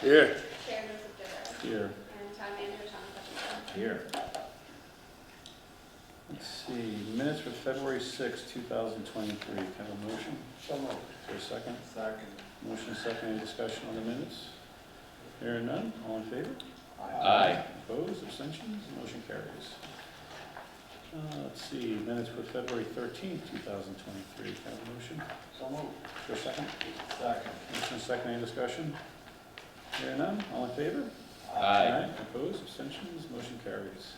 Here. Chair Joseph Joe. Here. And Town Manager Tom Hutchinson. Here. Let's see, minutes for February 6, 2023. Can I have a motion? So moved. Is there a second? Second. Motion second, any discussion on the minutes? Hearing none, all in favor? Aye. Opposed, abstentions, motion carries. Let's see, minutes for February 13, 2023. Can I have a motion? So moved. Is there a second? Second. Motion second, any discussion? Hearing none, all in favor? Aye. Opposed, abstentions, motion carries.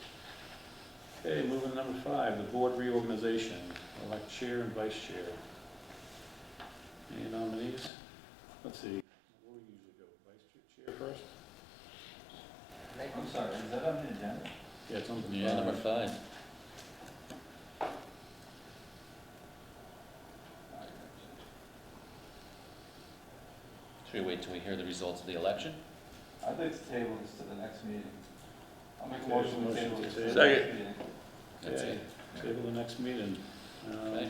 Okay, moving to number 5, the board reorganization, elect chair and vice chair. Any nominees? Let's see, where we usually go, vice chair first? I'm sorry, is that on the agenda? Yeah, it's on the. Yeah, number 5. Should we wait till we hear the results of the election? I'd like to table this to the next meeting. I'll make a Okay, motion to motion table to this to the table. next Second. meeting. That's Okay, it. table the next meeting. Okay.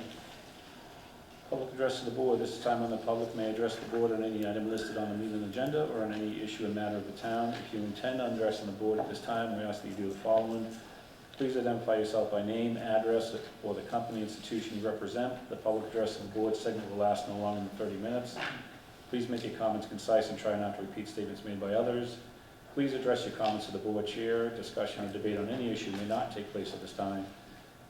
Public address to the board. This is time when the public may address the board on any item listed on the meeting agenda or on any issue and matter of the town. If you intend on addressing the board at this time, we ask that you do the following. Please identify yourself by name, address, or the company institution you represent. The public address to the board segment will last no longer than 30 minutes. Please make your comments concise and try not to repeat statements made by others. Please address your comments to the board chair. Discussion or debate on any issue may not take place at this time.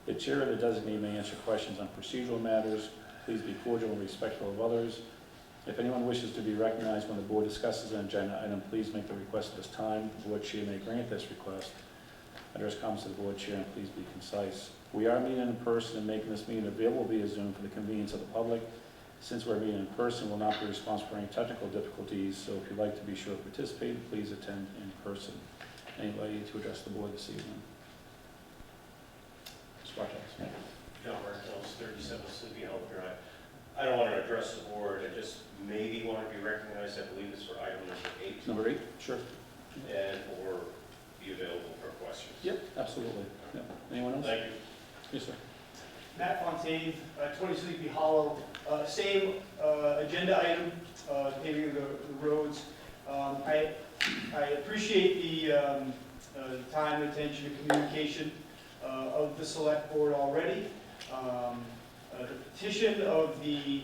The chair or the designee may answer questions on procedural matters. Please be cordial and respectful of others. If anyone wishes to be recognized when the board discusses an agenda item, please make the request at this time. The board chair may grant this request. Address comments to the board chair and please be concise. We are meeting in person and making this meeting available via Zoom for the convenience of the public. Since we're meeting in person, we'll not be responsible for any technical difficulties, so if you'd like to be sure to participate, please attend in person. Anybody to address the board this evening? Mr. Bartos. John Bartels, 37 Sleepy Hill Drive. I don't want to address the board, I just maybe want to be recognized, I believe it's for item number 8, Number 8, sure. and or be available for questions. Yep, absolutely. Yep. Anyone else? Thank you. Yes, sir. Matt Fontaine, 20 Sleepy Hollow. Same agenda item, paving of the roads. I appreciate the time, attention, and communication of the select board already. The petition of the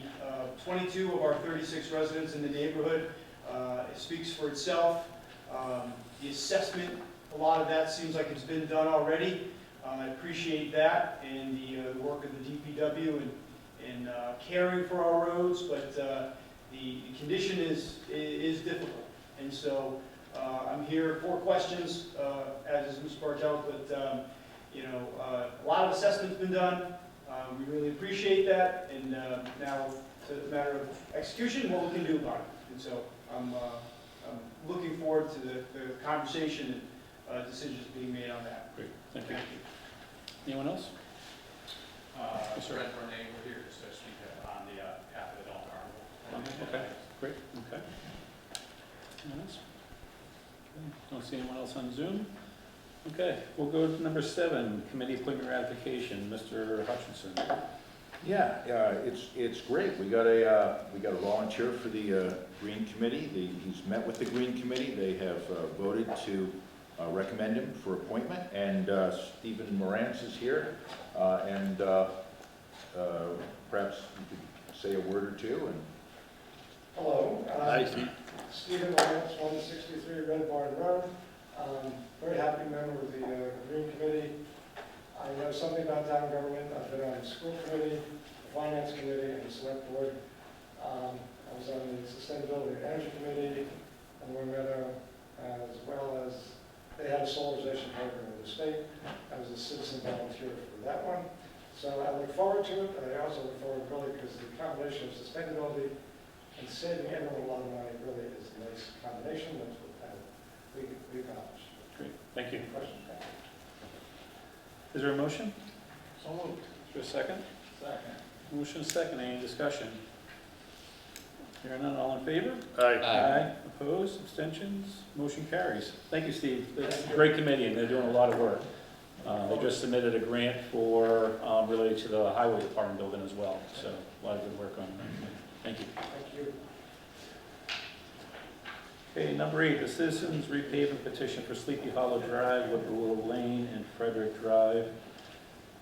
22 of our 36 residents in the neighborhood speaks for itself. The assessment, a lot of that seems like it's been done already. I appreciate that and the work of the DPW in caring for our roads, but the condition is difficult. And so I'm here for questions, as is Mr. Bartel, but a lot of assessment's been done. We really appreciate that, and now it's a matter of execution, what we can do about it. And so I'm looking forward to the conversation and decisions being made on that. Great, thank you. Anyone else? Yes, sir. Brent Renee, we're here just to speak on the behalf of the Dalton Article. Okay, great, okay. Anyone else? Okay, don't see anyone else on Zoom. Okay, we'll go to number 7, committee appointment ratification. Mr. Hutchinson. Yeah, it's great. We got a volunteer for the Green Committee. He's met with the Green Committee. They have voted to recommend him for appointment. And Stephen Morantz is here, and perhaps you could say a word or two. And Hello. Hi, Steve. Stephen Lawrence, 163 Red Barn Road. Very happy member of the Green Committee. I know something about town government. I've been on the school committee, the finance committee, and the select board. I was on the sustainability and energy committee in Long Meadow, as well as they had a solarization program in the state. I was a citizen volunteer for that one. So I look forward to it. I also look forward really because the combination of sustainability and saving everyone a lot of money really is a nice combination. That's what we accomplished. Great, thank you. Question? Thank you. Is there a motion? So moved. Is there a second? Second. Motion second, any discussion? Hearing none, all in favor? Aye. Opposed, abstentions, motion carries. Thank you, Steve. It's a great committee, and they're doing a lot of work. They just submitted a grant for, related to the highway department building as well, so a lot of good work on that. Thank you. Thank you. Okay, number 8, the citizens repaving petition for Sleepy Hollow Drive, Whippoorwill Lane, and Frederick Drive.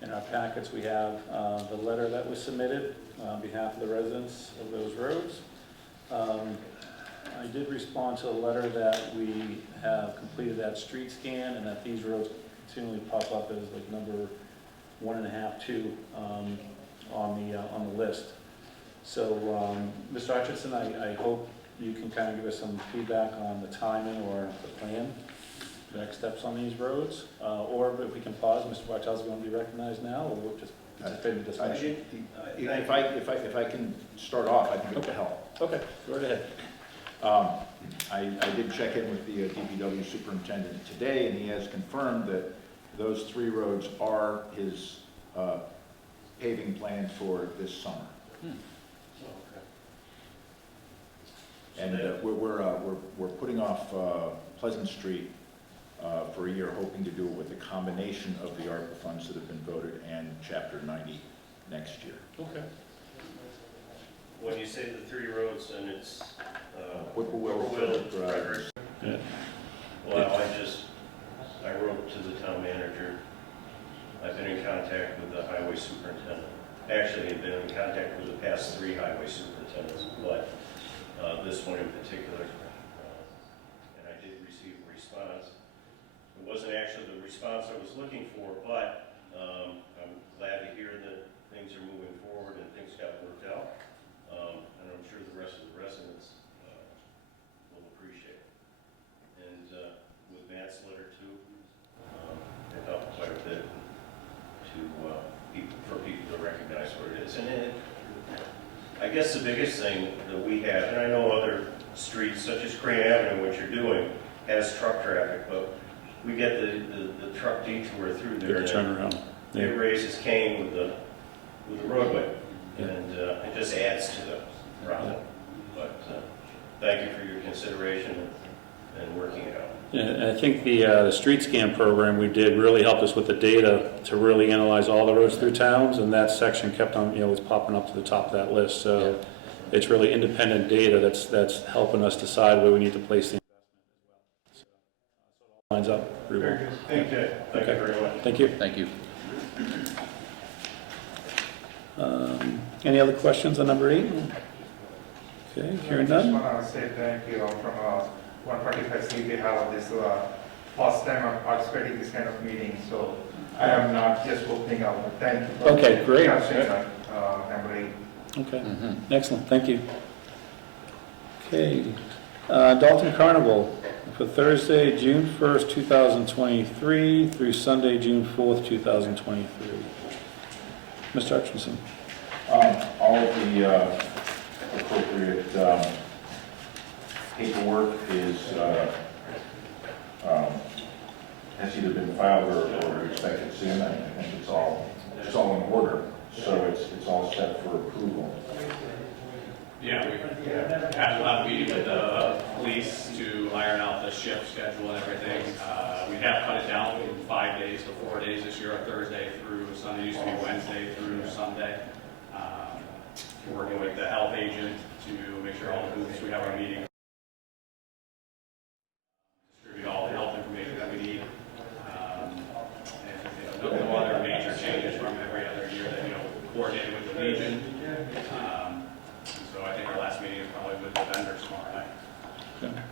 In our packets, we have the letter that was submitted on behalf of the residents of those roads. I did respond to the letter that we have completed that street scan and that these roads continually pop up as like number 1.5, 2 on the list. So, Mr. Hutchinson, I hope you can kind of give us some feedback on the timing or the plan, the next steps on these roads. Or if we can pause, Mr. Bartels, you want to be recognized now, or we'll just participate in the discussion? If I can start off, I think it will help. Okay, go right ahead. I did check in with the DPW superintendent today, and he has confirmed that those 3 roads are his paving plan for this summer. And we're putting off Pleasant Street for a year, hoping to do it with a combination of the ARPA funds that have been voted and Chapter 90 next year. Okay. When you say the 3 roads, and it's Whippoorwill, Frederick. Yeah. Well, I wrote to the town manager. I've been in contact with the highway superintendent. Actually, I've been in contact with the past 3 highway superintendents, but this one in particular, and I did receive a response. It wasn't actually the response I was looking for, but I'm glad to hear that things are moving forward and things got worked out. And I'm sure the rest of the residents will appreciate it. And with Matt's letter too, it helped quite a bit for people to recognize what it is. And I guess the biggest thing that we have, and I know other streets such as Crane Avenue, what you're doing, has truck traffic, but we get the truck detour through there. Good turnaround. It raises Kane with the roadway, and it just adds to the problem. But thank you for your consideration and working it out. Yeah, and I think the street scan program we did really helped us with the data to really analyze all the roads through towns, and that section kept on, was popping up to the top of that list. So it's really independent data that's helping us decide where we need to place the investment as well. So it all lines up pretty well. Very good. Thank you. Thank you very much. Thank you. Thank you. Any other questions on number 8? Okay, hearing I just none. want to say thank you from 145 Sleepy Hollow. This is first time I'm participating in this kind of meeting, so I am not just opening up, but thank you. For Okay, great. Memory. Okay, Mhm. excellent, thank you. Okay, Dalton Carnival for Thursday, June 1st, 2023 through Sunday, June 4th, 2023. Mr. Hutchinson. All of the appropriate paperwork has either been filed or expected soon. I think it's all in order, so it's all set for approval. Yeah, we had a lot of meeting with the police to iron out the shift schedule and everything. We have cut it down from 5 days to 4 days this year, a Thursday through Sunday. It used to be Wednesday through Sunday. We're working with the health agent to make sure all the booths we have our meeting distribute all the health information that we need. And no other major changes from every other year that, coordinated with the Legion. So I think our last meeting is probably with the vendors tomorrow night. Okay.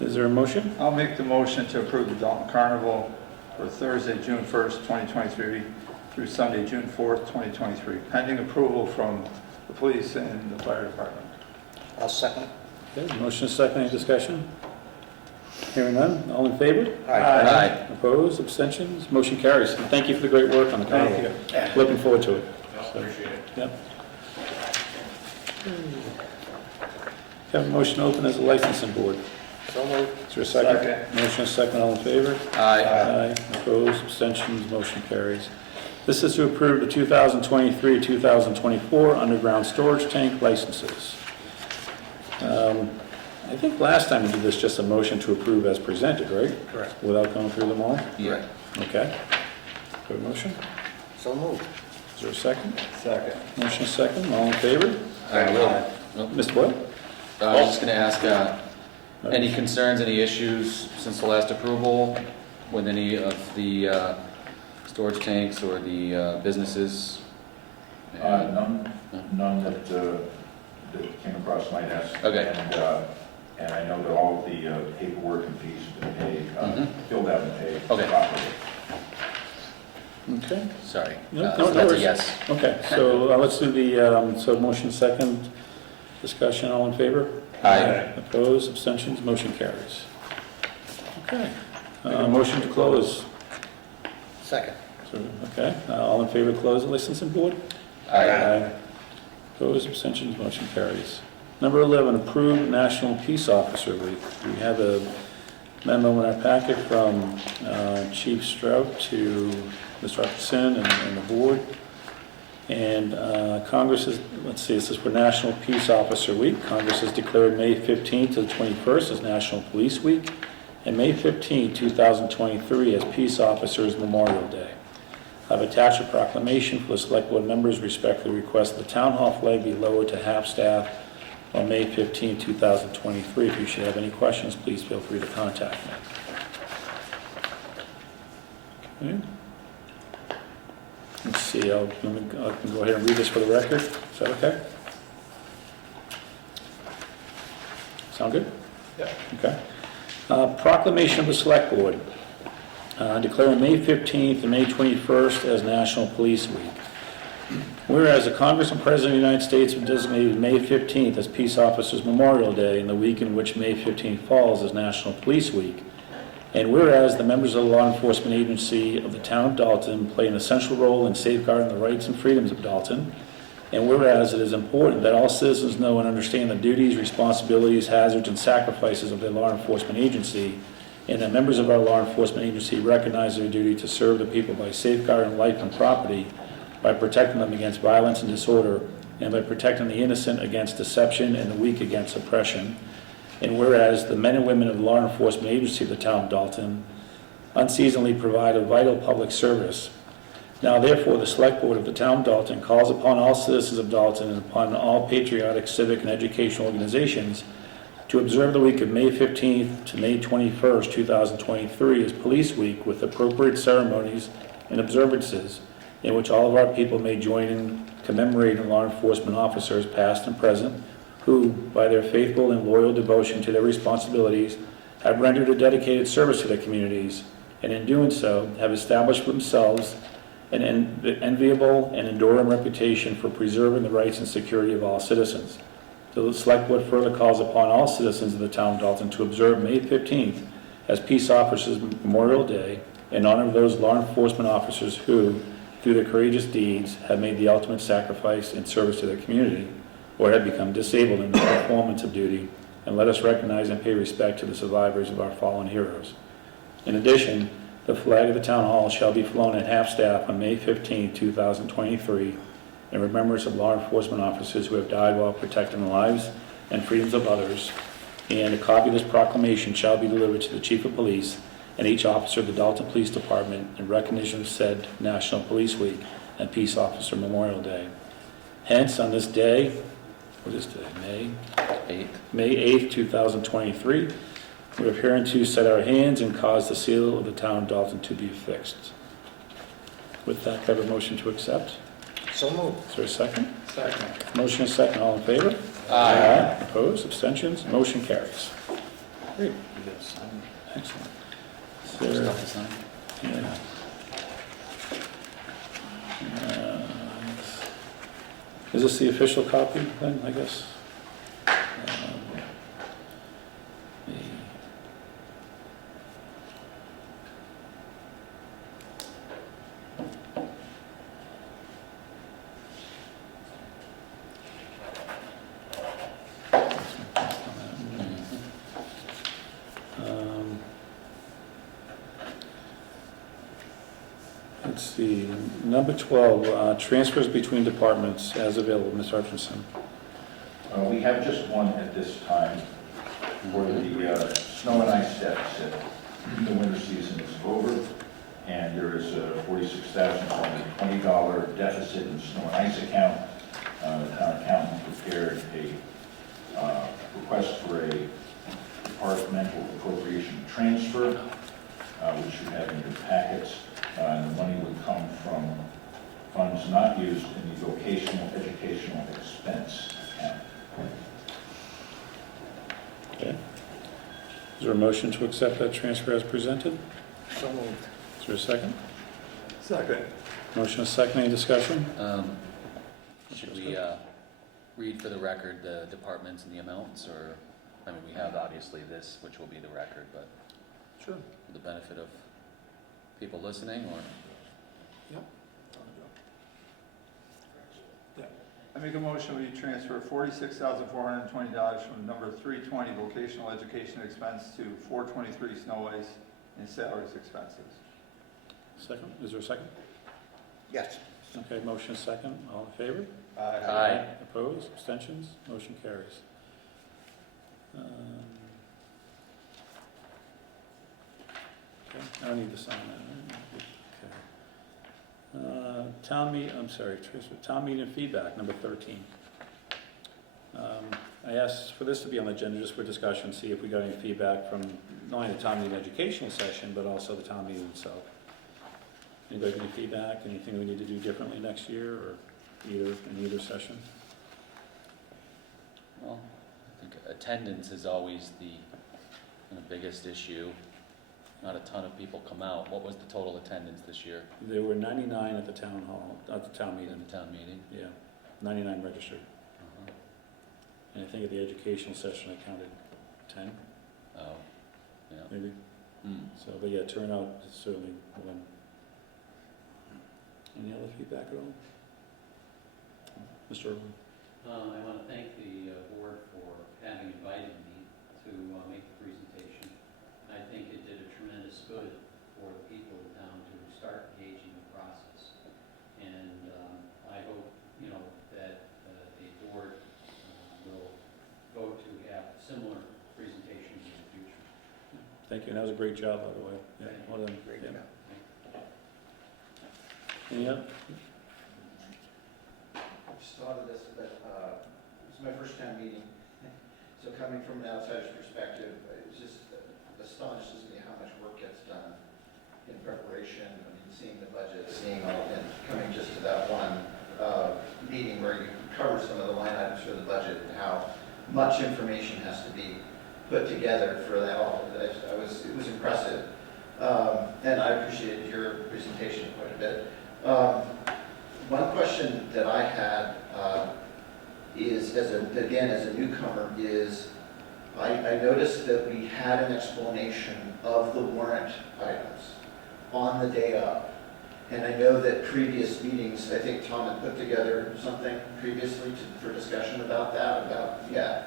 Is there a motion? I'll make the motion to approve the Dalton Carnival for Thursday, June 1st, 2023 through Sunday, June 4th, 2023, pending approval from the police and the fire department. I'll second. Okay, motion is second, any discussion? Hearing none, all in favor? Aye. Opposed, abstentions, motion carries. And thank you for the great work on the carnival. Looking forward to it. Appreciate it. Yep. Have a motion open as a licensing board. So moved. Is there a second? Motion is second, all in favor? Aye. Opposed, abstentions, motion carries. This is to approve the 2023-2024 underground storage tank licenses. I think last time we did this, just a motion to approve as presented, right? Correct. Without going through them all? Yeah. Okay. Good motion. So moved. Is there a second? Second. Motion is second, all in favor? Well, Mr. Boyle? I was just going to ask, Any concerns, any issues since the last approval with any of the storage tanks or the businesses? None that came across my desk. Okay. And I know that all of the paperwork and fees have been paid, filled out and paid Okay. properly. Okay, Sorry. No, So no that's a worries. yes. okay, so let's do the, so motion second, discussion, all in favor? Aye. Opposed, abstentions, motion carries. Okay, motion to close. Second. So, okay, all in favor to close the licensing board? Aye. Opposed, abstentions, motion carries. Number 11, approved National Peace Officer Week. We have a memo in our packet from Chief Strout to Mr. Hutchinson and the board. And Congress is, let's see, this is for National Peace Officer Week. Congress has declared May 15th to the 21st as National Police Week, and May 15th, 2023 as Peace Officers Memorial Day. I've attached a proclamation for the Select Board members respectfully request the Town Hall flag be lowered to half-staff on May 15, 2023. If you should have any questions, please feel free to contact me. Okay. Let's see, I can go ahead and read this for the record. Is that okay? Sound good? Yeah. Okay. Proclamation of the Select Board declaring May 15th and May 21st as National Police Week. Whereas the Congress and President of the United States have designated May 15th as Peace Officers Memorial Day and the week in which May 15th falls as National Police Week. And whereas the members of the law enforcement agency of the town of Dalton play an essential role in safeguarding the rights and freedoms of Dalton. And whereas it is important that all citizens know and understand the duties, responsibilities, hazards, and sacrifices of their law enforcement agency, and that members of our law enforcement agency recognize their duty to serve the people by safeguarding life and property, by protecting them against violence and disorder, and by protecting the innocent against deception and the weak against oppression. And whereas the men and women of the law enforcement agency of the town of Dalton unceasingly provide a vital public service. Now therefore, the Select Board of the town of Dalton calls upon all citizens of Dalton and upon all patriotic, civic, and educational organizations to observe the week of May 15th to May 21st, 2023 as Police Week with appropriate ceremonies and observances in which all of our people may join in commemorating law enforcement officers past and present who, by their faithful and loyal devotion to their responsibilities, have rendered a dedicated service to their communities, and in doing so, have established for themselves an enviable and enduring reputation for preserving the rights and security of all citizens. The Select Board further calls upon all citizens of the town of Dalton to observe May 15th as Peace Officers Memorial Day in honor of those law enforcement officers who, through their courageous deeds, have made the ultimate sacrifice in service to their community, or have become disabled in the performance of duty, and let us recognize and pay respect to the survivors of our fallen heroes. In addition, the flag of the Town Hall shall be flown at half-staff on May 15, 2023, in remembrance of law enforcement officers who have died while protecting the lives and freedoms of others, and a copy of this proclamation shall be delivered to the Chief of Police and each officer of the Dalton Police Department in recognition of said National Police Week and Peace Officer Memorial Day. Hence, on this day, what is today, May 8th, 2023, we are hereunto set our hands and cause the seal of the town of Dalton to be affixed. With that, can I have a motion to accept? So moved. Is there a second? Second. Motion is second, all in favor? Aye. Opposed, abstentions, motion carries. Great, excellent. Is there- Stuff to sign. yeah. Is this the official copy then, I guess? Let's see, number 12, transfers between departments as available. Mr. Hutchinson. We have just one at this time for the snow and ice deficit. The winter season is over, and there is a $46,220 deficit in the snow and ice account. The town accountant prepared a request for a interdepartmental appropriation transfer, which you have in your packets. And the money would come from funds not used in the vocational educational expense account. Okay. Is there a motion to accept that transfer as presented? So moved. Is there a second? Second. Motion is second, any discussion? Should we read for the record the departments and the amounts, or, I mean, we have obviously this, which will be the record, but Sure. for the benefit of people listening, or? I make a motion, we transfer $46,420 from number 320 vocational education expense to 423 snow ice and salaries expenses. Second, is there a second? Yes. Okay, motion is second, all in favor? Aye. Opposed, abstentions, motion carries. Okay, I don't need to sign that, right? Okay. Town meeting feedback, number 13. I asked for this to be on the agenda just for discussion, see if we got any feedback from not only the town meeting educational session, but also the town meeting itself. Anybody got any feedback, anything we need to do differently next year, or in either session? Well, I think attendance is always the biggest issue. Not a ton of people come out. What was the total attendance this year There were 99 at the town hall, at the town in meeting, the town meeting? yeah, 99 registered. Uh-huh. And I think at the educational session I counted 10, Oh, yeah. maybe. Hmm. So, but yeah, turnout is certainly one. Any other feedback at all? Mr. Irwin? I want to thank the board for having invited me to make the presentation. I think it did a tremendous good for the people of town to start engaging the process. And I hope, that the board will vote to have similar presentations in the future. Thank you, and that was a great job, by the way. Yeah, well done. Great Yeah. job. Any other? I just thought of this, but this is my first time meeting. So coming from an outsider's perspective, it just astonishes me how much work gets done in preparation. I mean, seeing the budget, seeing all, and coming just to that one meeting where you cover some of the line items for the budget and how much information has to be put together for that all. It was impressive. And I appreciated your presentation quite a bit. One question that I had is, as a newcomer, is I noticed that we had an explanation of the warrant items on the day of. And I know that previous meetings, I think Tom had put together something previously for discussion about that,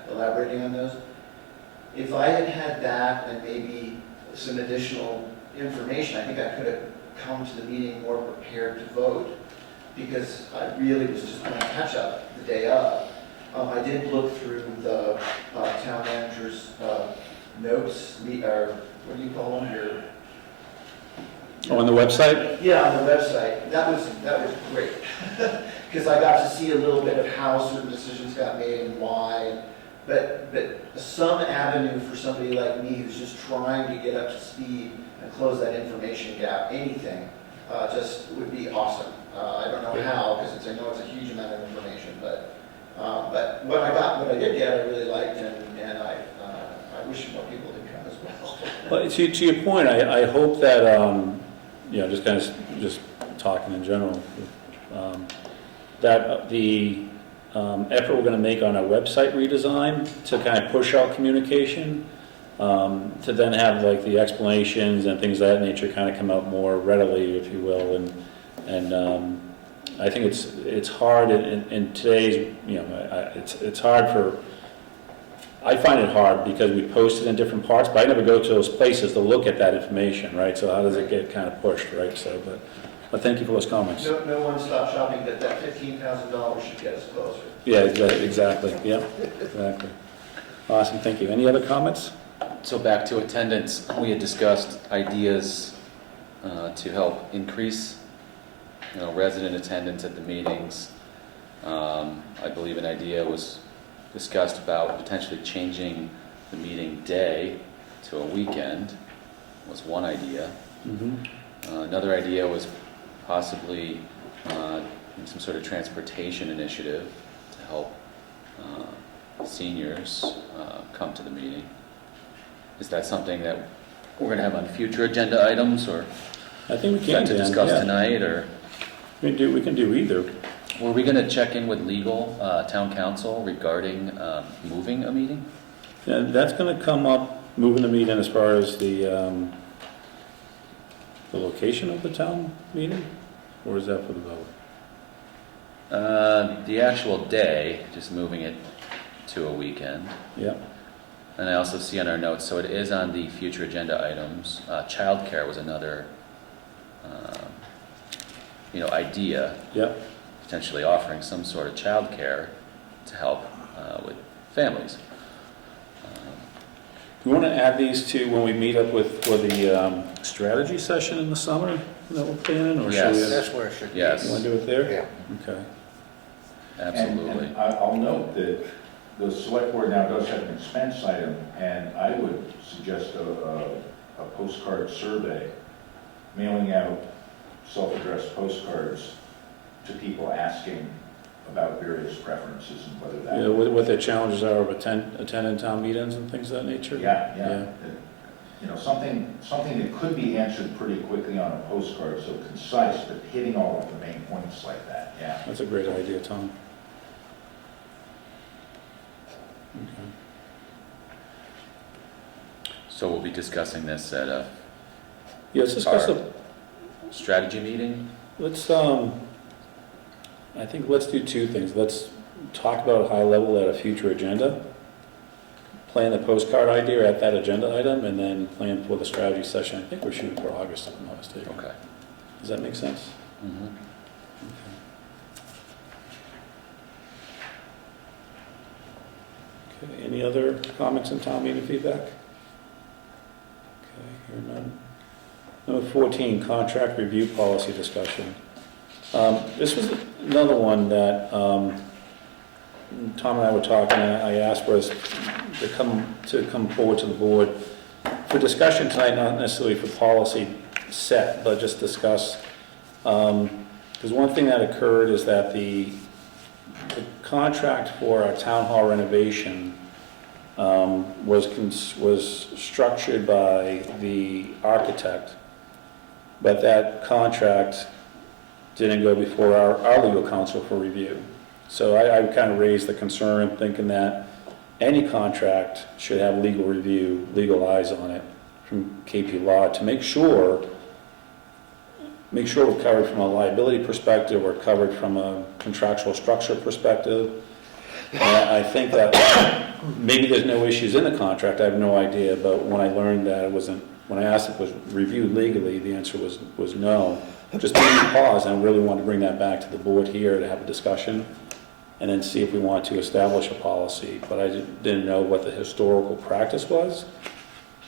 elaborating on those. If I had had that and maybe some additional information, I think I could have come to the meeting more prepared to vote, because I really was just playing catch up the day of. I did look through the town manager's notes, or what do you call them, your... Oh, on the website? Yeah, on the website. That was great, because I got to see a little bit of how certain decisions got made and why. But some avenue for somebody like me who's just trying to get up to speed and close that information gap, anything, just would be awesome. I don't know how, because I know it's a huge amount of information, but what I did get, I really liked, and I wish more people did come as well. Well, to your point, I hope that, just kind of just talking in general, that the effort we're going to make on our website redesign to kind of push out communication, to then have like the explanations and things of that nature kind of come out more readily, if you will, and I think it's hard in today's, it's hard for, I find it hard because we post it in different parts, but I never go to those places to look at that information, right? So how does it get kind of pushed, right? So, but thank you for those comments. No one-stop shopping, but that $15,000 should get us closer. Yeah, exactly, yeah, exactly. Awesome, thank you. Any other comments? So back to attendance, we had discussed ideas to help increase, resident attendance at the meetings. I believe an idea was discussed about potentially changing the meeting day to a weekend was one idea. Mm-hmm. Another idea was possibly some sort of transportation initiative to help seniors come to the meeting. Is that something that we're going to have on future agenda items, or I think we is can, that to Dan, discuss yeah. tonight, or We can do either. were we going to check in with legal, town council regarding moving a meeting? And that's gonna come up, moving the meeting as far as the location of the town meeting? Or is that for the vote? The actual day, just moving it to a weekend. Yeah, And I also see on our notes, so it is on the future agenda items. Childcare was another, idea, yeah. potentially offering some sort of childcare to help with families. Do you wanna add these to when we meet up for the strategy session in the summer that we're planning, or should we? Yes. That's where it should be. Yes. You wanna do it there? Yeah. Okay. Absolutely. And I'll note that the select board now does have an expense item, and I would suggest a postcard survey, mailing out self-addressed postcards to people asking about various preferences and whether that. Yeah, what their challenges are of attending town meetings and things of that nature? Yeah. Something that could be answered pretty quickly on a postcard, so concise, but hitting all of the main points like that, yeah. That's a great idea, Tom. Okay. So we'll be discussing this at a Yeah, let's discuss Our- strategy meeting? I think let's do two things. Let's talk about a high level at a future agenda, plan the postcard idea at that agenda item, and then plan for the strategy session. I think we're shooting for August, if I'm not mistaken. Okay. Does that make sense? Mhm. Okay, any other comments on town meeting feedback? Okay, hearing none. Number 14, contract review policy discussion. This was another one that Tom and I were talking, and I asked for us to come forward to the board for discussion tonight, not necessarily for policy set, but just discuss. Because one thing that occurred is that the contract for our town hall renovation was structured by the architect, but that contract didn't go before our legal counsel for review. So I kind of raised the concern, thinking that any contract should have legal review, legal eyes on it from KP Law to make sure we're covered from a liability perspective, we're covered from a contractual structure perspective. And I think that maybe there's no issues in the contract, I have no idea, but when I learned that it wasn't, when I asked if it was reviewed legally, the answer was no. Just gave me pause, and I really wanted to bring that back to the board here to have a discussion, and then see if we want to establish a policy, but I didn't know what the historical practice was.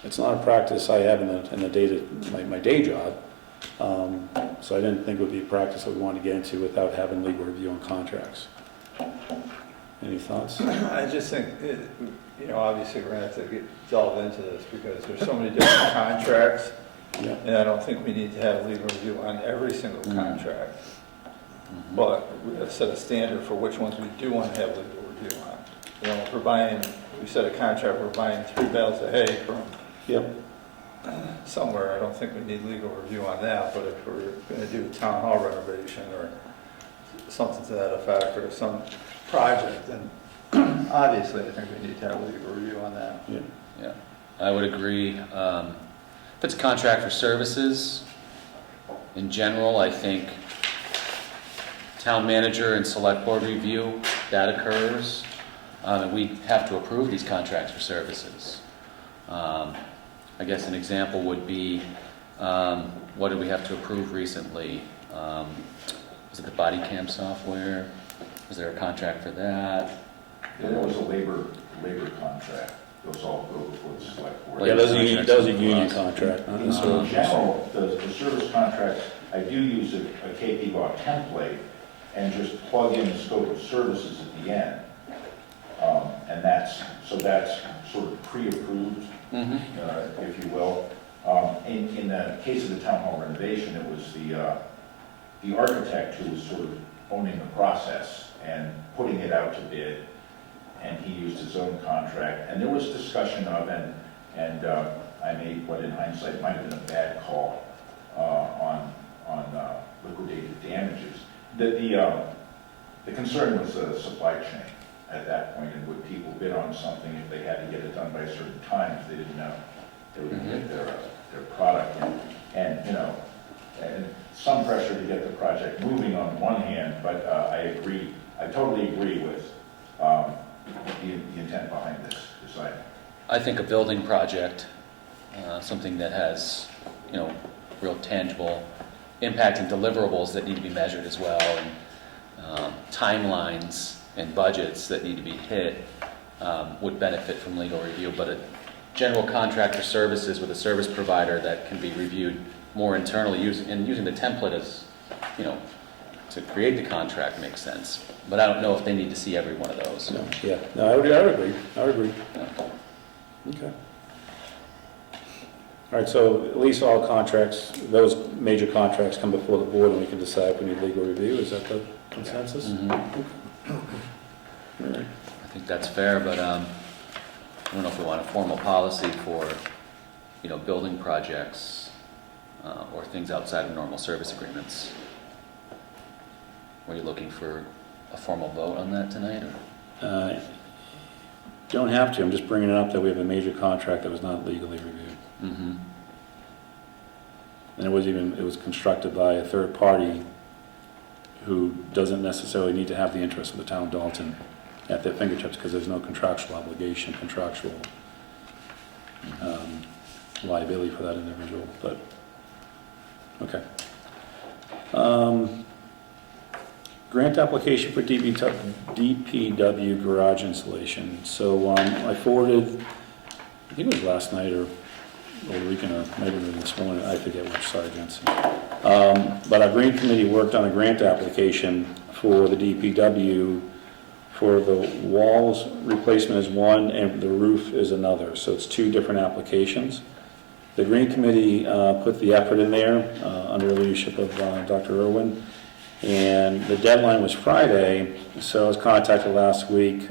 It's not a practice I have in the day my day job, so I didn't think it would be a practice that we wanted to get into without having legal review on contracts. Any thoughts? I just think, obviously we're going to have to delve into this because there's so many different contracts, Yeah. and I don't think we need to have legal review on every single contract. But we have to set a standard for which ones we do want to have legal review on. If we're buying, we set a contract, we're buying 3 bales of hay from Yep. somewhere, I don't think we need legal review on that, but if we're going to do a town hall renovation or something to that effect, or some project, then obviously I think we need to have legal review on that. Yeah, I would agree. If it's a contract for services, in general, I think town manager and select board review, that occurs. And we have to approve these contracts for services. I guess an example would be, what did we have to approve recently? Was it the body cam software? Was there a contract for that? Yeah, there was a labor contract, those all go before the select board. Yeah, that was a union contract. Not In necessarily- general, the service contracts, I do use a KP Law template and just plug in the scope of services at the end. And that's sort of pre-approved if you will. In the case of the town hall renovation, it was the architect who was sort of owning the process and putting it out to bid, and he used his own contract. And there was discussion of, and I made what in hindsight might have been a bad call on liquidated damages. The concern was the supply chain at that point, and would people bid on something if they had to get it done by a certain time if they didn't know they were going to get their product in. And, you know, and some pressure to get the project moving on one hand, but I totally agree with the intent behind this item. I think a building project, something that has, you know, real tangible impact and deliverables that need to be measured as well, and timelines and budgets that need to be hit, would benefit from legal review. But a general contract for services with a service provider that can be reviewed more internally, using the template as, you know, to create the contract makes sense. But I don't know if they need to see every one of those. No, yeah, no, I would agree. Yeah. Okay. All right, so at least all contracts, those major contracts come before the board and we can decide if we need legal review. Is that the consensus? Mhm. All right. I think that's fair, but I don't know if we want a formal policy for, you know, building projects or things outside of normal service agreements. Were you looking for a formal vote on that tonight, or? Don't have to, I'm just bringing it up that we have a major contract that was not legally reviewed. Mm-hmm. And it was constructed by a third party who doesn't necessarily need to have the interest of the town of Dalton at their fingertips, because there's no contractual obligation, liability for that individual, but, okay. Grant application for DPW garage installation. So I forwarded, I think it was last night or over the weekend, or maybe even this morning, I forget which sergeants. But our grant committee worked on a grant application for the DPW for the walls replacement is one and the roof is another. So it's two different applications. The grant committee put the effort in there under the leadership of Dr. Irwin. And the deadline was Friday, so I was contacted last week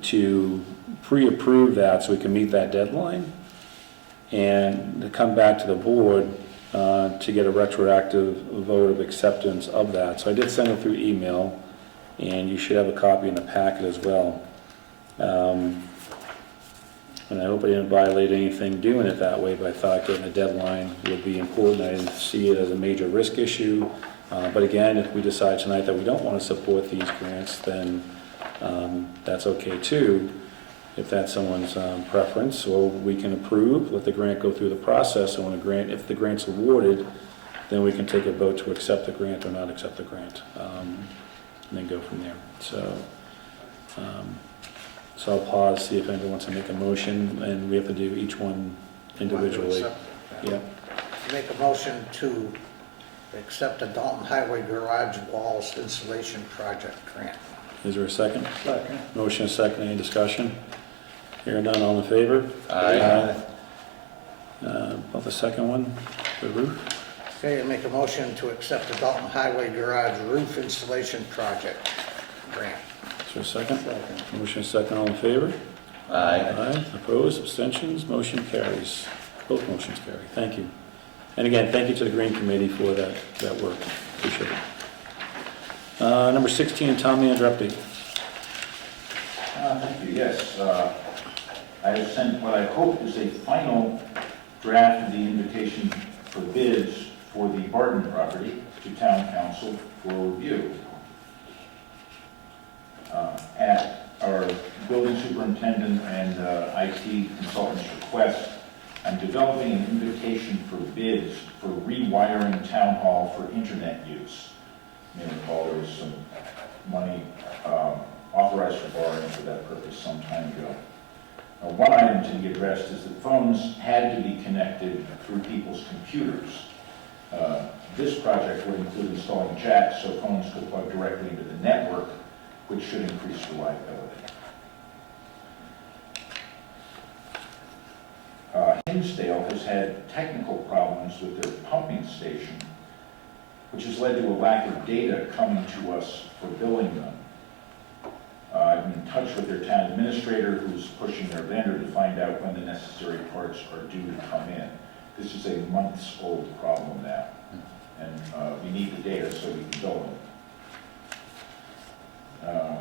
to pre-approve that so we can meet that deadline and to come back to the board to get a retroactive vote of acceptance of that. So I did send it through email, and you should have a copy in the packet as well. And I hope I didn't violate anything doing it that way, but I thought getting a deadline would be important. I didn't see it as a major risk issue. But again, if we decide tonight that we don't want to support these grants, then that's okay too, if that's someone's preference. Or we can approve, let the grant go through the process, and if the grant's awarded, then we can take a vote to accept the grant or not accept the grant, and then go from there. So I'll pause, see if anyone wants to make a motion, and we have to do each one individually. Yeah. Make a motion to accept the Dalton Highway Garage Walls Installation Project Grant. Is there a second? Second. Motion, a second, any discussion? Hearing none, all in favor? Aye. About the second one, the roof? Okay, I make a motion to accept the Dalton Highway Garage Roof Installation Project Grant. Is there a second? Second. Motion, a second, all in favor? Aye. Aye, opposed, abstentions, motion carries. Both motions carry, thank you. And again, thank you to the Green Committee for that work, appreciate it. Number 16, town manager update. Thank you, yes. I have sent what I hope is a final draft of the invitation for bids for the Barton property to town council for review. At our building superintendent and IT consultant's request, I'm developing an invitation for bids for rewiring town hall for internet use. You may recall there was some money authorized for borrowing for that purpose some time ago. One item to be addressed is that phones had to be connected through people's computers. This project would include installing jacks so phones could plug directly into the network, which should increase reliability. Hinsdale has had technical problems with their pumping station, which has led to a lack of data coming to us for billing them. I've been in touch with their town administrator, who's pushing their vendor to find out when the necessary parts are due to come in. This is a months-old problem now, and we need the data so we can bill them.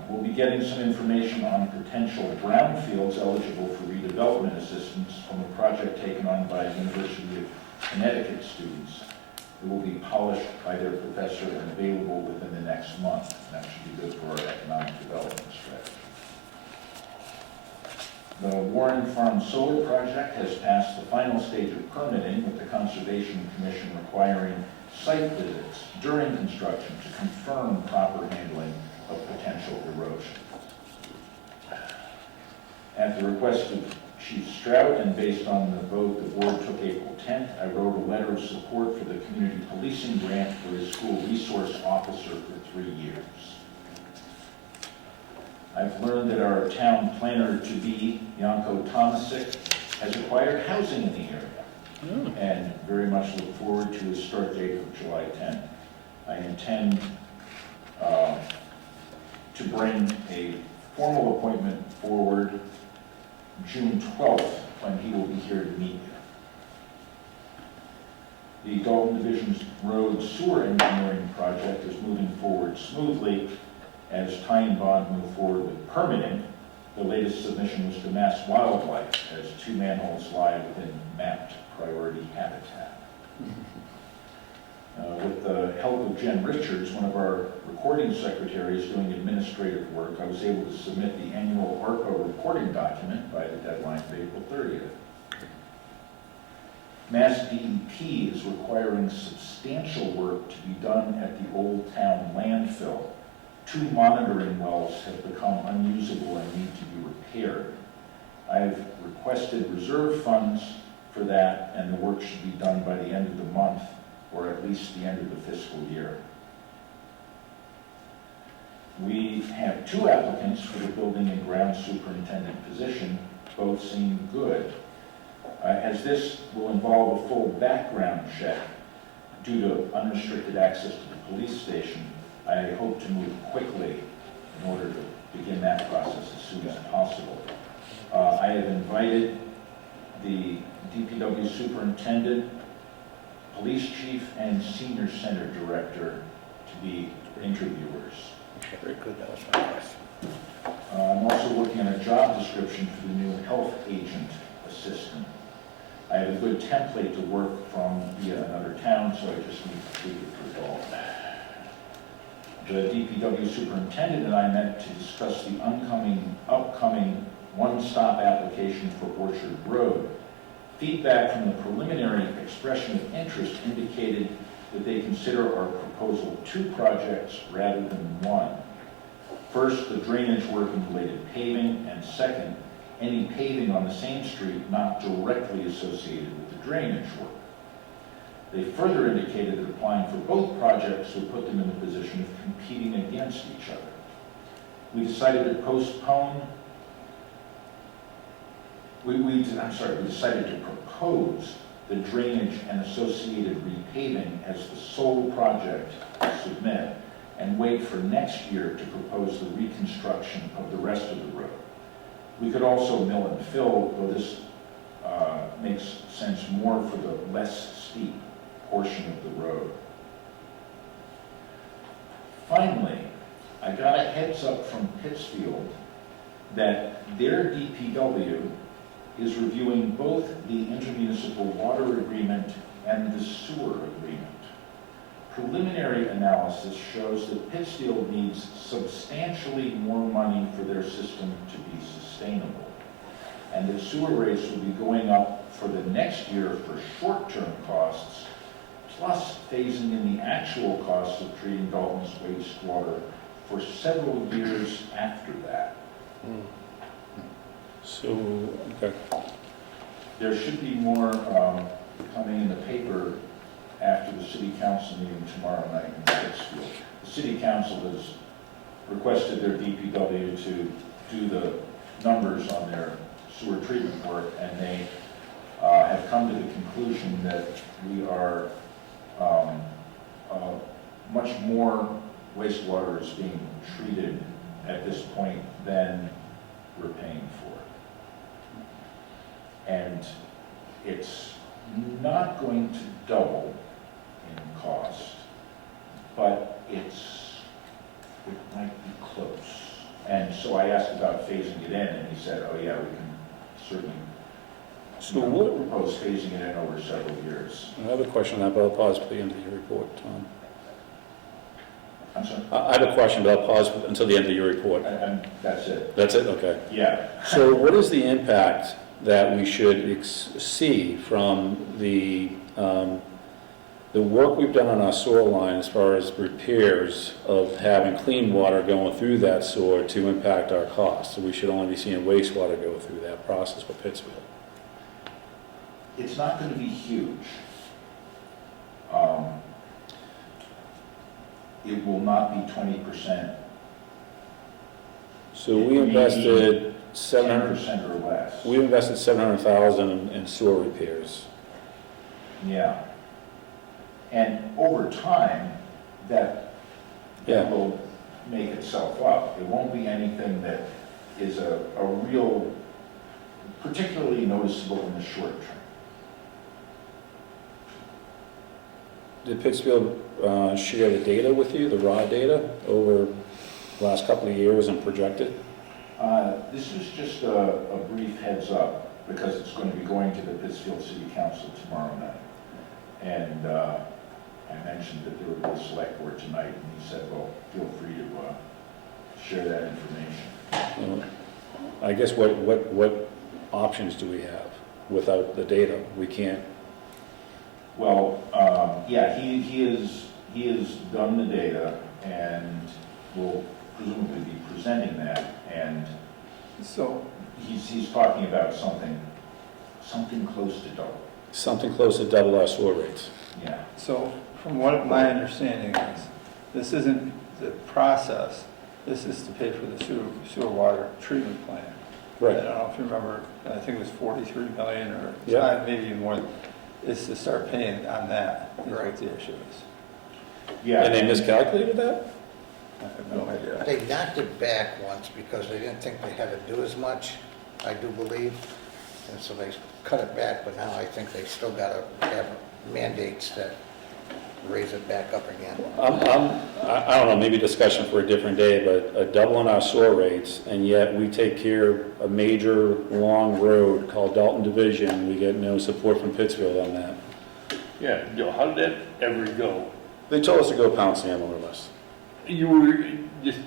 We'll be getting some information on potential brownfields eligible for redevelopment assistance from a project taken on by University of Connecticut students. It will be polished by their professor and available within the next month. That should be good for our economic development strategy. The Warren Farm Solar Project has passed the final stage of permitting, with the Conservation Commission requiring site visits during construction to confirm proper handling of potential erosion. At the request of Chief Strout, and based on the vote the board took April 10th, I wrote a letter of support for the community policing grant for a school resource officer for 3 years. I've learned that our town planner-to-be, Yanko Tomasic, has acquired housing in the area, and very much look forward to his start date of July 10th. I intend to bring a formal appointment forward June 12th, when he will be here to meet you. The Dalton Division's road sewer engineering project is moving forward smoothly as Ty and Bond move forward with permitting. The latest submission was to Mass Wildlife, as 2 manholes lie within mapped priority habitat. With the help of Jen Richards, one of our recording secretaries doing administrative work, I was able to submit the annual ARPA reporting document by the deadline of April 30th. Mass DEP is requiring substantial work to be done at the Old Town landfill. 2 monitoring wells have become unusable and need to be repaired. I've requested reserve funds for that, and the work should be done by the end of the month, or at least the end of the fiscal year. We have 2 applicants for the building and ground superintendent position. Both seem good. As this will involve a full background check due to unrestricted access to the police station, I hope to move quickly in order to begin that process as soon as possible. I have invited the DPW superintendent, police chief, and senior center director to be interviewers. Very good, that was my question. I'm also working on a job description for the new health agent assistant. I have a good template to work from via another town, so I just need to tweak it for Dalton. The DPW superintendent and I met to discuss the upcoming one-stop application for Orchard Road. Feedback from the preliminary expression of interest indicated that they consider our proposal 2 projects rather than 1. First, the drainage work and related paving, and second, any paving on the same street not directly associated with the drainage work. They further indicated that applying for both projects would put them in the position of competing against each other. We decided to postpone, we decided to propose the drainage and associated repaving as the sole project to submit, and wait for next year to propose the reconstruction of the rest of the road. We could also mill and fill, though this makes sense more for the less steep portion of the road. Finally, I got a heads up from Pittsfield that their DPW is reviewing both the intermunicipal water agreement and the sewer agreement. Preliminary analysis shows that Pittsfield needs substantially more money for their system to be sustainable, and that sewer rates will be going up for the next year for short-term costs, plus phasing in the actual costs of treating Dalton's wastewater for several years after that. So, okay. There should be more coming in the paper after the city council meeting tomorrow night in Pittsfield. The city council has requested their DPW to do the numbers on their sewer treatment work, and they have conclusion that we are, much more wastewater is being treated at this point than we're paying for. And it's not going to double in cost, but it might be close. And so I asked about phasing it in, and he said, oh yeah, we can certainly So what, propose phasing it in over several years. I have a question on that, but I'll pause for the end of your report, Tom. I'm sorry? I have a question, but I'll pause until the end of your report. And that's it. That's it? Okay. Yeah. So what is the impact that we should see from the work we've done on our sewer line as far as repairs of having clean water going through that sewer to impact our costs? So we should only be seeing wastewater go through that process for Pittsfield. It's not going to be huge. It will not be 20%. So we invested 700, 10% or less. we invested 700,000 in sewer repairs. Yeah. And over time, that will make itself up. It won't be anything that is a real, particularly noticeable in the short term. Did Pittsfield share the data with you, the raw data, over the last couple of years and projected? This is just a brief heads up, because it's going to be going to the Pittsfield City Council tomorrow night. And I mentioned that there would be a select board tonight, and he said, well, feel free to share that information. I guess what options do we have without the data? We can't. Well, yeah, he has done the data and will presumably be presenting that, and So, he's talking about something close to double. Something close to double our sewer rates. Yeah. so from what my understanding is, this isn't the process, this is to pay for the sewer water treatment plant. I don't know if you remember, I think it was 43 million or maybe even more. Is to start paying on that, is what the issue is. Yeah. And they miscalculated that? I have no idea. They knocked it back once because they didn't think they had to do as much, I do believe. And so they cut it back, but now I think they still got to have mandates that raise it back up again. I don't know, maybe discussion for a different day, but a double on our sewer rates, and yet we take care of a major long road called Dalton Division. We get no support from Pittsfield on that. Yeah, Joe, how did that ever go? They told us to go pound sand more or less. You were, just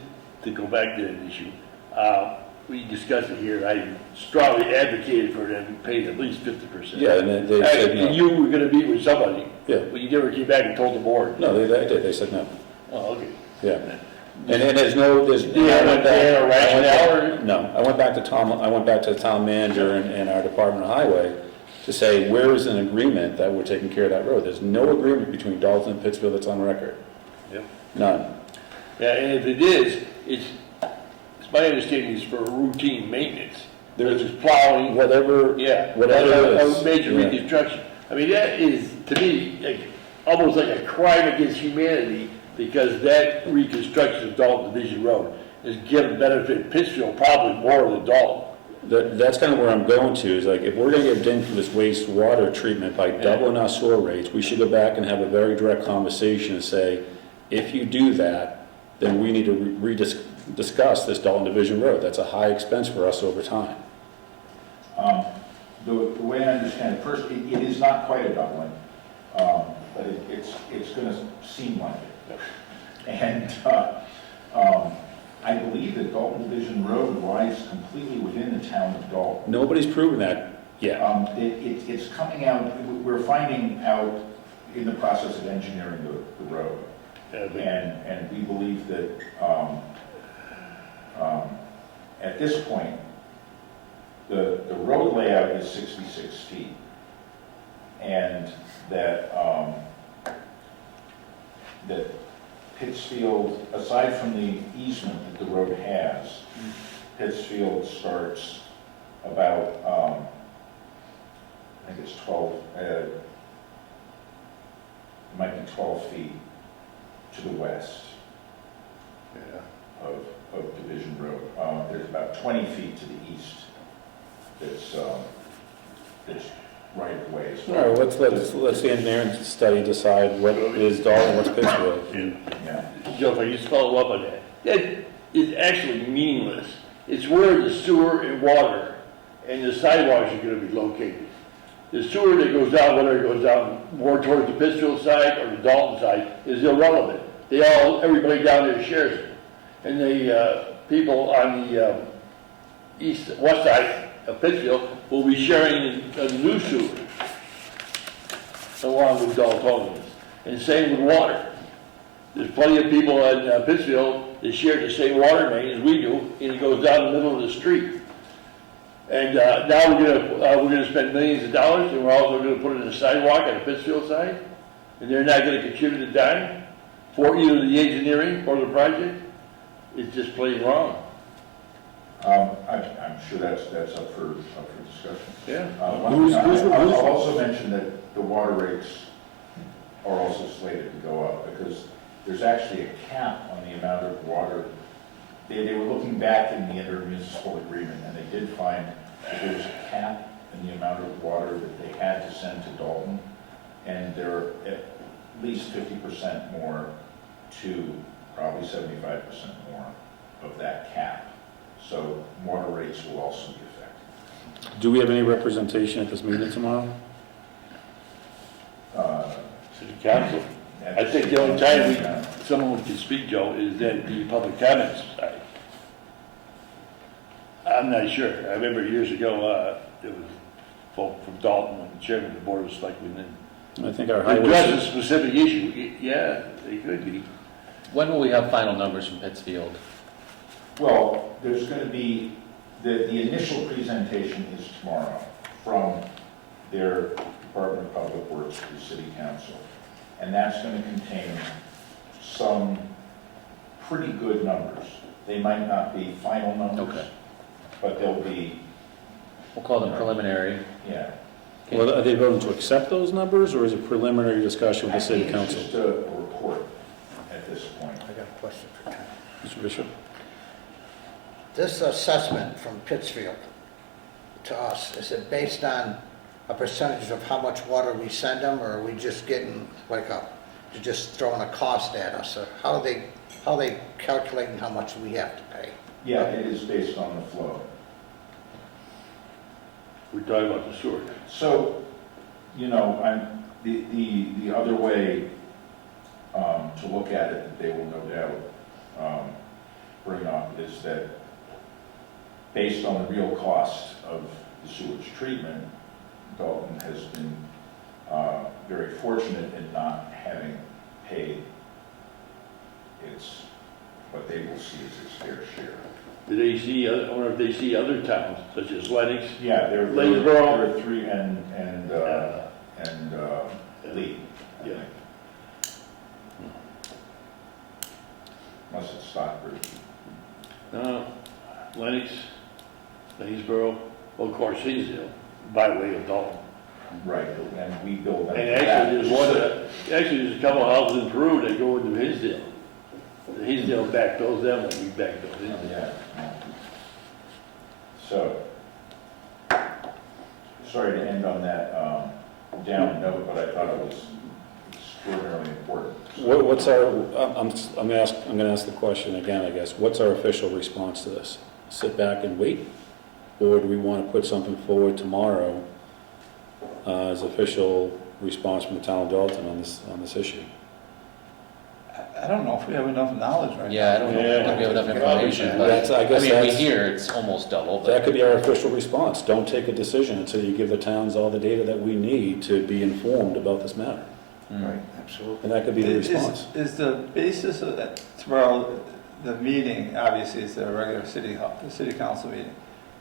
to go back to that issue, we discussed it here, I strongly advocated for them to pay at least 50%. Yeah, and they said no. And you were gonna meet with somebody, Yeah. but you never came back and told the board. No, they did. They said no. Oh, okay. Yeah. And there's no, Do you have a rationale or? No, I went back to the town manager and our Department of Highway to say, where is an agreement that we're taking care of that road? There's no agreement between Dalton and Pittsfield that's on record. Yep. None. Yeah, and if it is, it's my understanding is for routine maintenance. There's just plowing. Whatever it is. A major Yeah. reconstruction. I mean, that is, to me, like, almost like a crime against humanity, because that reconstruction of Dalton Division Road is giving benefit Pittsfield probably more than Dalton. That's kind of where I'm going to, is like, if we're gonna get dinged for this wastewater treatment by doubling our sewer rates, we should go back and have a very direct conversation and say, if you do that, then we need to discuss this Dalton Division Road. That's a high expense for us over time. The way I understand it, first, it is not quite a doubling, but it's going to seem like it. And I believe that Dalton Division Road lies completely within the town of Dalton. Nobody's proven that yet. It's coming out, we're finding out in the process of engineering the road. And we believe that at this point, the road layout is 66 feet. And that Pittsfield, aside from the easement that the road has, Pittsfield starts about, I think it's it might be 12 feet to the west Yeah. of Division Road. There's about 20 feet to the east that's right of way. All right, let's the engineering study decide what is Dalton, what's Pittsfield. Yeah. Joe, if I just follow up on that, that is actually meaningless. It's where the sewer and water and the sidewalks are gonna be located. The sewer that goes down, whether it goes down more towards the Pittsfield side or the Dalton side, is irrelevant. Everybody down there shares it. And the people on the west side of Pittsfield will be sharing a new sewer along with Daltonians. And same with water. There's plenty of people in Pittsfield that share the same water main as we do, and it goes down the middle of the street. And now we're gonna spend millions of dollars, and we're also gonna put in a sidewalk on the Pittsfield side, and they're not gonna contribute a dime for either the engineering or the project. It's just plain wrong. I'm sure that's up for discussion. Yeah. I'll also mention that the water rates are also slated to go up because there's actually a cap on the amount of water. They were looking back in the intermunicipal agreement and they did find that there was a cap in the amount of water that they had to send to Dalton, and they're at least 50% more to probably 75% more of that cap. So water rates will also be affected. Do we have any representation at this meeting tomorrow? City council. I think the only time someone can speak, Joe, is at the public comments side. I'm not sure. I remember years ago, it was folk from Dalton, when the chairman of the board was selectmen, I think our and address a highway, specific issue. Yeah, they could be. When will we have final numbers from Pittsfield? Well, there's going to be, the initial presentation is tomorrow from their Department of Public Works to the City Council. And that's going to contain some pretty good numbers. They might not be final numbers, Okay. but they'll be, We'll call them preliminary. yeah. well, are they voting to accept those numbers, or is it preliminary discussion with the city I council? think it's just a report at this point. I got a question for Tom. Mr. Bishop? This assessment from Pittsfield to us, is it based on a percentage of how much water we send them, or are we just getting like they're just throwing a cost at us? Or how are they calculating how much we have to pay? Yeah, it is based on the flow. We're talking about the sewer. So, the other way to look at it, that they will no doubt bring up, is that based on the real cost of the sewage treatment, Dalton has been very fortunate in not having paid what they will see as its fair share. Do they see, I wonder if they see other towns, such as Lennox? Yeah, there Lanesboro. are three, and Lee, I Yeah. think. Unless it's Stockbridge. Lennox, Lanesboro, well, of course, Hinsdale, by way of Dalton. Right, and we build them. And actually, there's a couple of houses in Peru that go into Hinsdale. Hinsdale backfills them when we backfill Hinsdale. Yeah. So, sorry to end on that down note, but I thought it was extraordinarily important. What's our, I'm gonna ask the question again, I guess. What's our official response to this? Sit back and wait? Or do we want to put something forward tomorrow as official response from the town of Dalton on this issue? I don't know if we have enough knowledge right now. Yeah, I don't know if we have enough information, but, That's- I guess we that's- hear it's almost double, That but could be our official response. Don't take a decision until you give the towns all the data that we need to be informed about this matter. Right, absolutely. And that could be the response. Is the basis of tomorrow, the meeting, obviously, it's a regular city council meeting.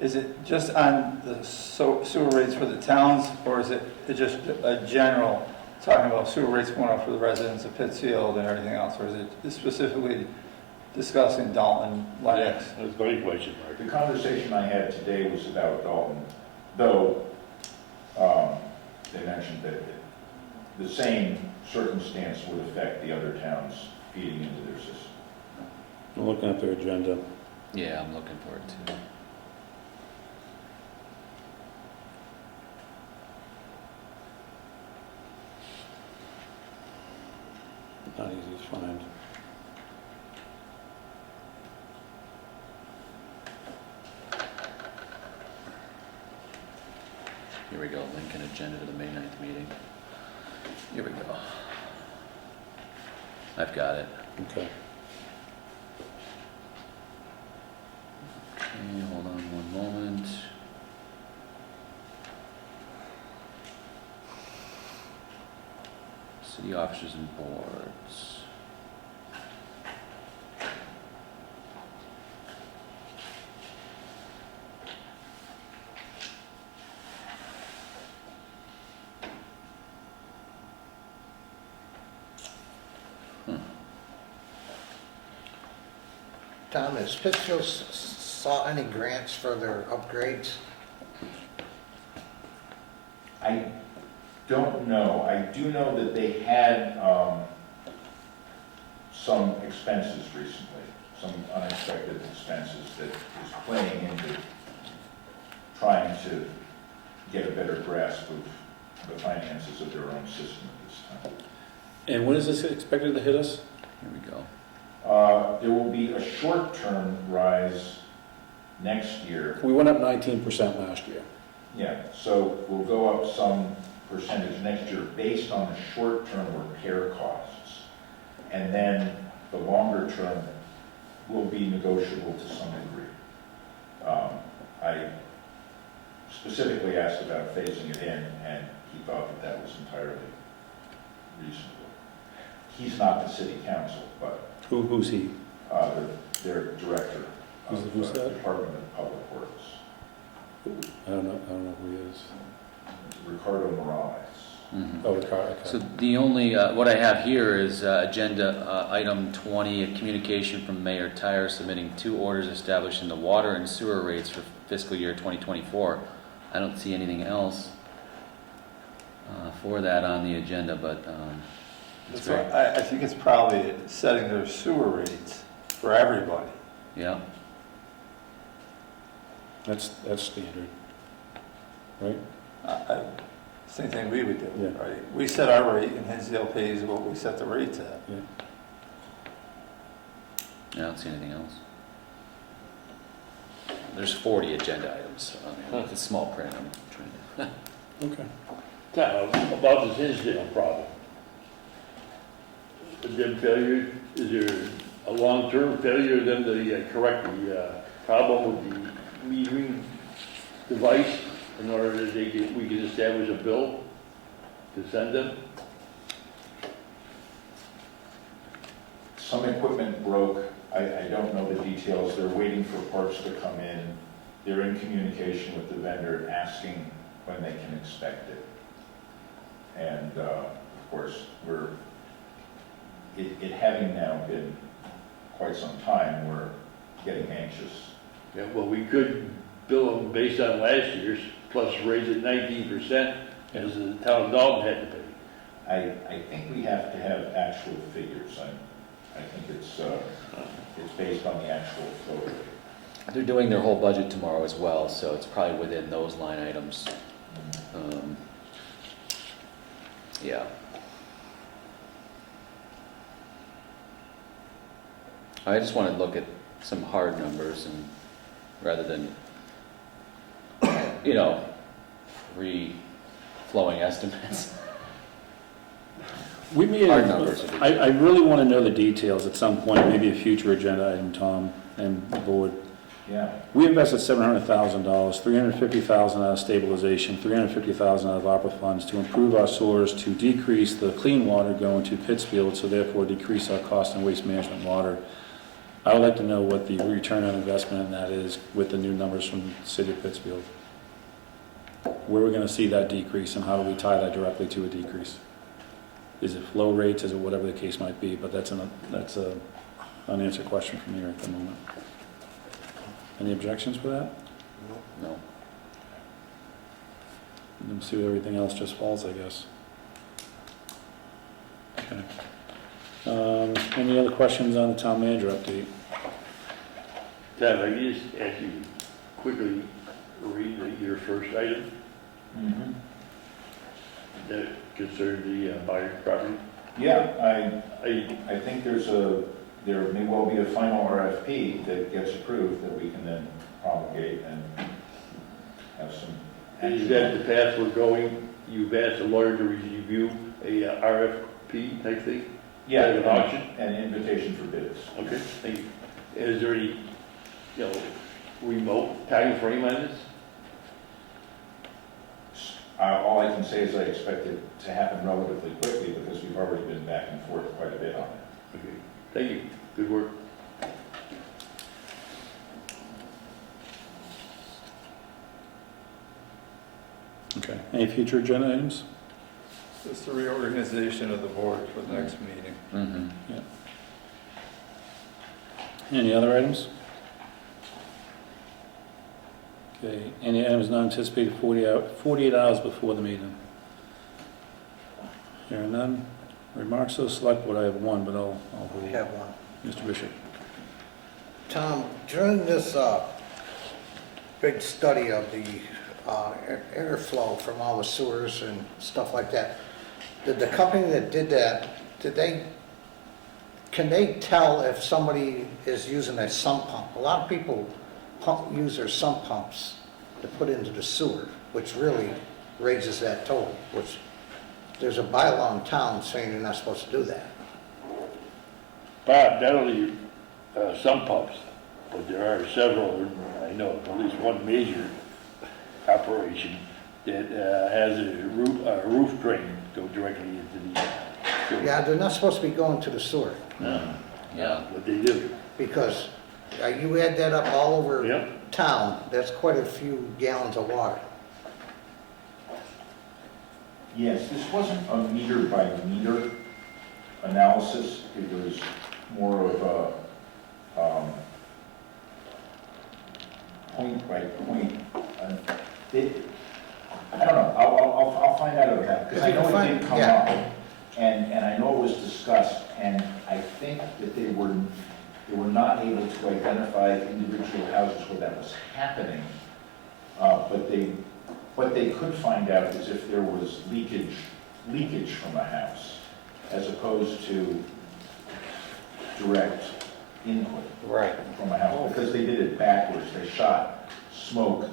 Is it just on the sewer rates for the towns, or is it just a general, talking about sewer rates going up for the residents of Pittsfield and everything else, or is it specifically discussing Dalton, Lennox? That's a great question, Mark. The conversation I had today was about Dalton, though they mentioned that the same circumstance would affect the other towns feeding into their system. I'm looking at their agenda. Yeah, I'm looking for it too. Not easy to find. Here we go, link and agenda to the May 9th meeting. Here we go. I've got it. Okay. Okay, hold on one moment. City officers and boards. Tom, has Pittsfield sought any grants for their upgrades? I don't know. I do know that they had some expenses recently, some unexpected expenses that is playing into trying to get a better grasp of the finances of their own system at this time. And when is this expected to hit us? Here we go. There will be a short-term rise next year. We went up 19% last year. Yeah, so we'll go up some percentage next year based on the short-term repair costs. And then the longer term will be negotiable to some degree. I specifically asked about phasing it in, and he thought that that was entirely reasonable. He's not the city council, but Who's he? their director of Who's the that? Department of Public Works, I don't know who he is. Ricardo Morales. Mhm. Oh, Ricardo, okay. So the only, what I have here is agenda item 20, a communication from Mayor Tyre submitting 2 orders establishing the water and sewer rates for fiscal year 2024. I don't see anything else for that on the agenda, but it's That's great. why I think it's probably setting their sewer rates for everybody. Yeah, That's standard, right? Same thing we would do, Yeah. right? We set our rate and Hinsdale pays what we set the rates at. Yeah. I don't see anything else. There's 40 agenda items on there. It's a small print. I'm trying to. Okay. Tom, about this Hinsdale problem. Is there failure, is there a long-term failure then to correct the problem with the metering device in order that we can establish a bill to send them? Some equipment broke. I don't know the details. They're waiting for parts to come in. They're in communication with the vendor asking when they can expect it. And of course, it having now been quite some time, we're getting anxious. Yeah, well, we could bill them based on last year's, plus raise it 19%, as the town of Dalton had to pay. I think we have to have actual figures. I think it's based on the actual flow rate. They're doing their whole budget tomorrow as well, so it's probably within those line items. Yeah. I just want to look at some hard numbers and rather than, free-flowing estimates. We may, Hard numbers would be- I really want to know the details at some point, maybe a future agenda item, Tom and the board. Yeah. We invested $700,000, $350,000 out of stabilization, $350,000 out of ARPA funds to improve our sewers, to decrease the clean water going to Pittsfield, so therefore decrease our cost in waste management water. I would like to know what the return on investment in that is with the new numbers from the city of Pittsfield. Where are we going to see that decrease, and how do we tie that directly to a decrease? Is it flow rates, is it whatever the case might be, but that's an unanswered question from me right at the moment. Any objections for that? No. And then see everything else just falls, I guess. Okay. Any other questions on the town manager update? Ted, I can just ask you quickly, read your first item that concerned the Byron property. Yeah, I think there may well be a final RFP that gets approved that we can then promulgate and have some Is action. that the path we're going? You've asked the lawyer to review a RFP type thing? Yeah, An auction? an invitation for bids. Okay, thank you. And is there any, remote time frame on this? All I can say is I expect it to happen relatively quickly because we've already been back and forth quite a bit on it. Okay, thank you. Good work. Okay. Any future agenda items? Just the reorganization of the board for the next meeting. Mm-hmm. Any other items? Okay, any items not anticipated 48 hours before the meeting? Hearing none. Remarks to the select board, I have one, but I'll We hold. have one. Mr. Bishop. Tom, during this big study of the airflow from all the sewers and stuff like that, did the company that did that, can they tell if somebody is using a sump pump? A lot of people use their sump pumps to put into the sewer, which really raises that total, which there's a bylaw in town saying you're not supposed to do that. Bob, not only some pumps, but there are several, I know, at least one major operation that has a roof drain go directly into the sewer. Yeah, they're not supposed to be going to the sewer, Yeah. But they do. because you add that up all over Yep. town, that's quite a few gallons of water. Yes, this wasn't a meter by meter analysis. It was more of a point by point. I don't know, I'll find out about that, because I know it did come up. And I know it was discussed, and I think that they were not able to identify individual houses where that was happening. What they could find out is if there was leakage from a house, as opposed to direct input Right. from a house, because they did it backwards. They shot smoke,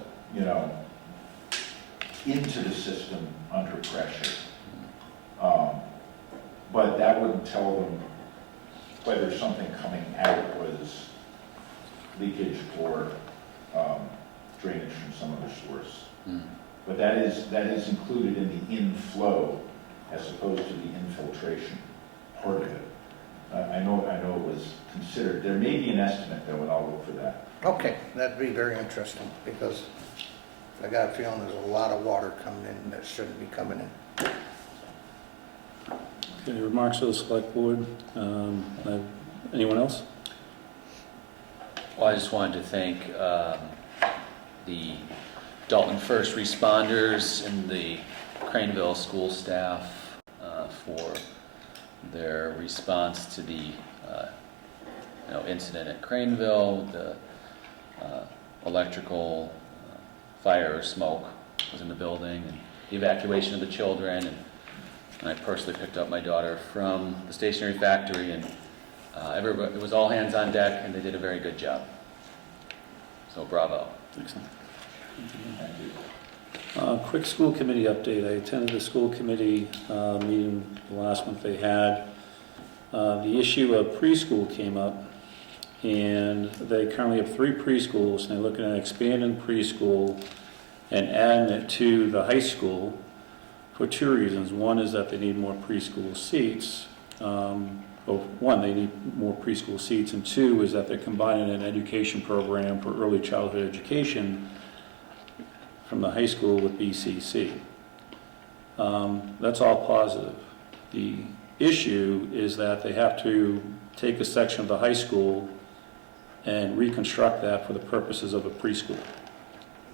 into the system under pressure. But that wouldn't tell them whether something coming out was leakage or drainage from some other source. Mm. But that is included in the inflow as opposed to the infiltration part of it. I know it was considered. There may be an estimate though, and I'll look for that. Okay, that'd be very interesting, because I got a feeling there's a lot of water coming in that shouldn't be coming in. Any remarks to the select board? Anyone else? Well, I just wanted to thank the Dalton first responders and the Craneville school staff for their response to the incident at Craneville. The electrical fire or smoke was in the building, and the evacuation of the children. And I personally picked up my daughter from the stationery factory, and everybody, it was all hands on deck, and they did a very good job. So bravo. Excellent. Quick school committee update. I attended the school committee meeting the last month they had. The issue of preschool came up, and they currently have 3 preschools, and they're looking at expanding preschool and adding it to the high school for 2 reasons. One is that they need more preschool seats. They need more preschool seats, and 2 is that they're combining an education program for early childhood education from the high school with BCC. That's all positive. The issue is that they have to take a section of the high school and reconstruct that for the purposes of a preschool.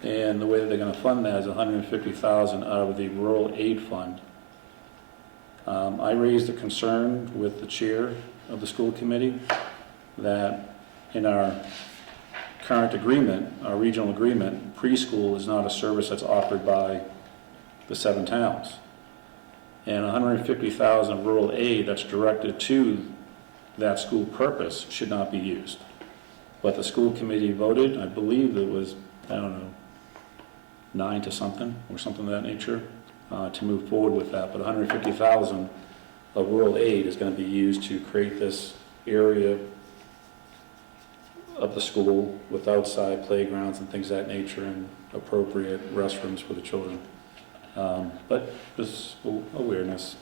And the way that they're gonna fund that is $150,000 out of the rural aid fund. I raised a concern with the chair of the school committee that in our current agreement, our regional agreement, preschool is not a service that's offered by the 7 towns. And $150,000 rural aid that's directed to that school purpose should not be used. But the school committee voted, I believe it was, I don't know, 9 to something, or something of that nature, to move forward with that. But $150,000 of rural aid is going to be used to create this area of the school with outside playgrounds and things of that nature and appropriate restrooms for the children. But this awareness.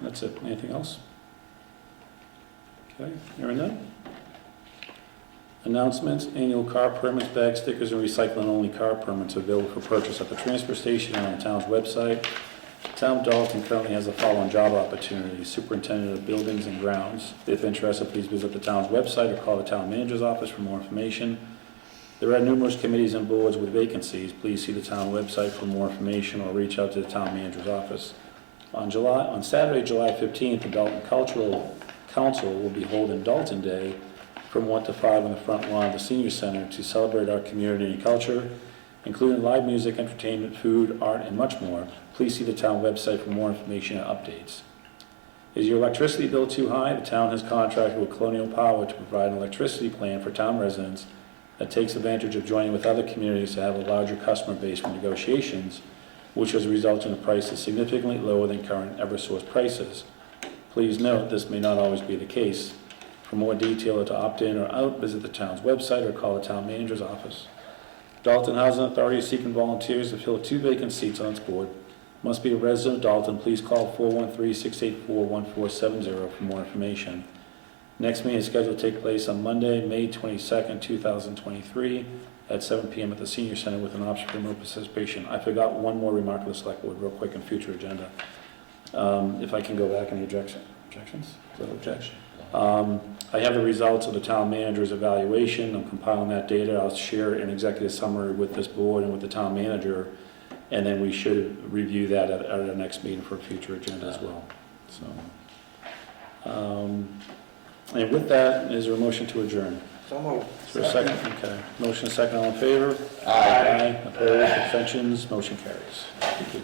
That's it. Anything else? Okay, hearing none. Announcements, annual car permits, bag stickers, and recycling-only car permits available for purchase at the transfer station and on the town's website. Town of Dalton currently has the following job opportunities: Superintendent of Buildings and Grounds. If interested, please visit the town's website or call the town manager's office for more information. There are numerous committees and boards with vacancies. Please see the town website for more information or reach out to the town manager's office. On Saturday, July 15th, the Dalton Cultural Council will be holding Dalton Day from 1 to 5 on the front lawn of the Senior Center to celebrate our community and culture, including live music, entertainment, food, art, and much more. Please see the town website for more information and updates. Is your electricity bill too high? The town has contracted with Colonial Power to provide an electricity plan for town residents that takes advantage of joining with other communities to have a larger customer base for negotiations, which has resulted in prices significantly lower than current Eversource prices. Please note, this may not always be the case. For more detail or to opt in or out, visit the town's website or call the town manager's office. Dalton Housing Authority is seeking volunteers to fill 2 vacant seats on its board. Must be a resident of Dalton. Please call 413-684-1470 for more information. Next meeting is scheduled to take place on Monday, May 22nd, 2023 at 7 p.m. at the Senior Center with an option for remote participation. I forgot one more remark of the select board real quick in future agenda. If I can go back, any objections? Is that objection? I have the results of the town manager's evaluation. I'm compiling that data. I'll share an executive summary with this board and with the town manager, and then we should review that at our next meeting for a future agenda as well. So, and with that, is there a motion to adjourn? So moved. Is there a second? Okay. Motion second, all in favor? Aye. Opposed, abstentions, motion carries. Thank you.